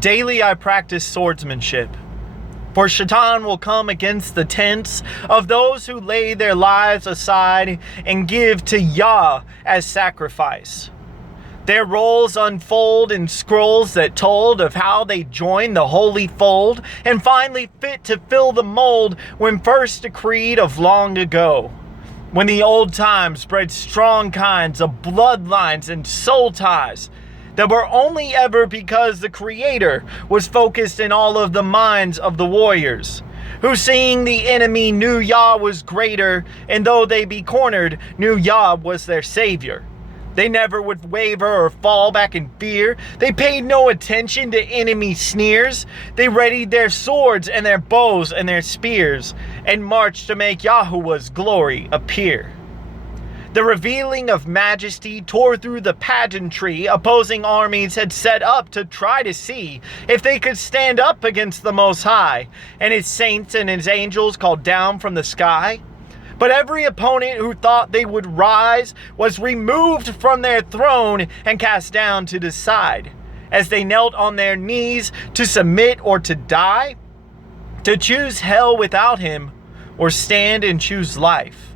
Daily I practice swordsmanship, for Shaitan will come against the tents of those who lay their lives aside and give to Yah as sacrifice. Their roles unfold in scrolls that told of how they joined the holy fold and finally fit to fill the mold when first decreed of long ago. When the old times bred strong kinds of bloodlines and soul ties that were only ever because the Creator was focused in all of the minds of the warriors, who seeing the enemy knew Yah was greater, and though they be cornered, knew Yah was their savior. They never would waver or fall back in fear. They paid no attention to enemy sneers. They readied their swords and their bows and their spears, and marched to make Yahuwah's glory appear. The revealing of majesty tore through the pageantry opposing armies had set up to try to see if they could stand up against the Most High and his saints and his angels called down from the sky. But every opponent who thought they would rise was removed from their throne and cast down to decide, as they knelt on their knees to submit or to die, to choose hell without him or stand and choose life.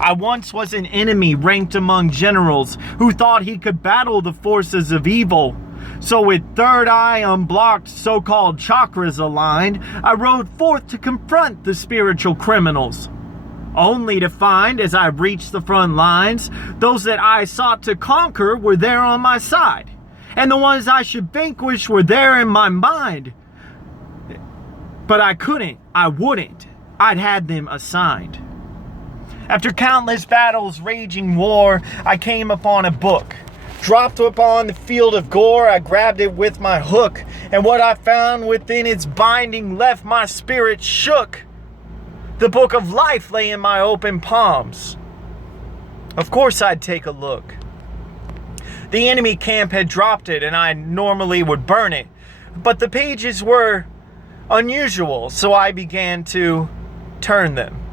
I once was an enemy ranked among generals who thought he could battle the forces of evil. So with third eye unblocked, so-called chakras aligned, I rode forth to confront the spiritual criminals. Only to find, as I reached the front lines, those that I sought to conquer were there on my side. And the ones I should vanquish were there in my mind. But I couldn't, I wouldn't, I'd had them assigned. After countless battles raging war, I came upon a book. Dropped upon the field of gore, I grabbed it with my hook, and what I found within its binding left my spirit shook. The book of life lay in my open palms. Of course I'd take a look. The enemy camp had dropped it, and I normally would burn it, but the pages were unusual, so I began to turn them.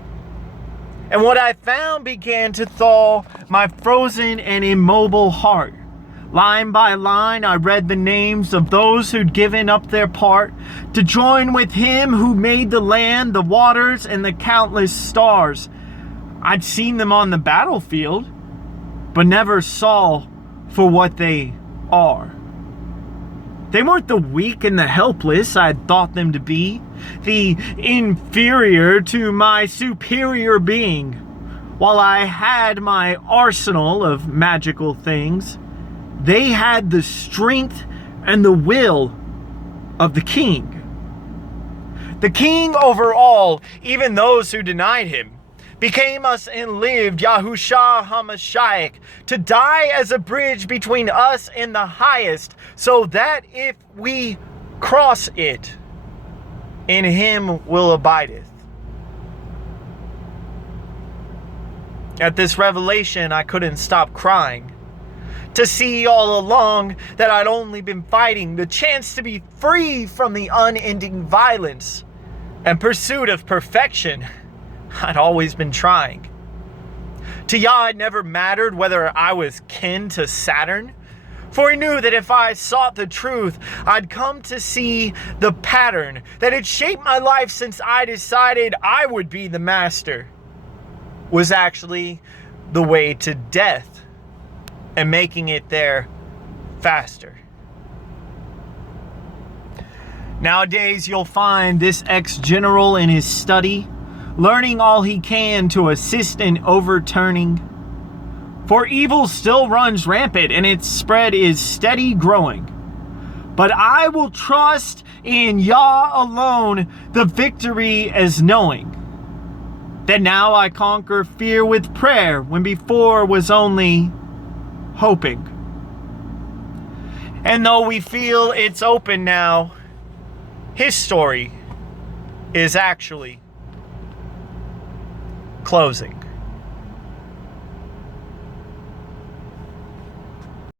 And what I found began to thaw my frozen and immobile heart. Line by line, I read the names of those who'd given up their part to join with him who made the land, the waters, and the countless stars. I'd seen them on the battlefield, but never saw for what they are. They weren't the weak and the helpless I had thought them to be, the inferior to my superior being. While I had my arsenal of magical things, they had the strength and the will of the king. The king over all, even those who denied him, became us and lived Yahushua HaMashiach to die as a bridge between us and the highest, so that if we cross it, in him will abideth. At this revelation, I couldn't stop crying. To see all along that I'd only been fighting the chance to be free from the unending violence and pursuit of perfection I'd always been trying. To Yah it never mattered whether I was kin to Saturn, for he knew that if I sought the truth, I'd come to see the pattern that had shaped my life since I decided I would be the master, was actually the way to death and making it there faster. Nowadays, you'll find this ex-general in his study, learning all he can to assist in overturning. For evil still runs rampant and its spread is steady growing. But I will trust in Yah alone the victory, as knowing that now I conquer fear with prayer when before was only hoping. And though we feel it's open now, his story is actually closing.